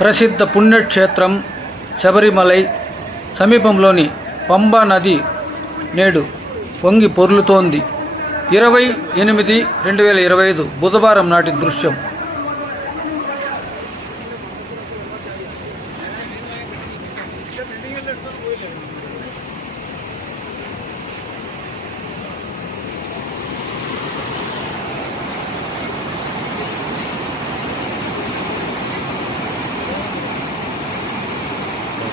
ప్రసిద్ధ పుణ్యక్షేత్రం శబరిమలై సమీపంలోని పంబా నది నేడు పొంగి పొర్లుతోంది ఇరవై ఎనిమిది రెండు వేల ఇరవై ఐదు బుధవారం నాటి దృశ్యం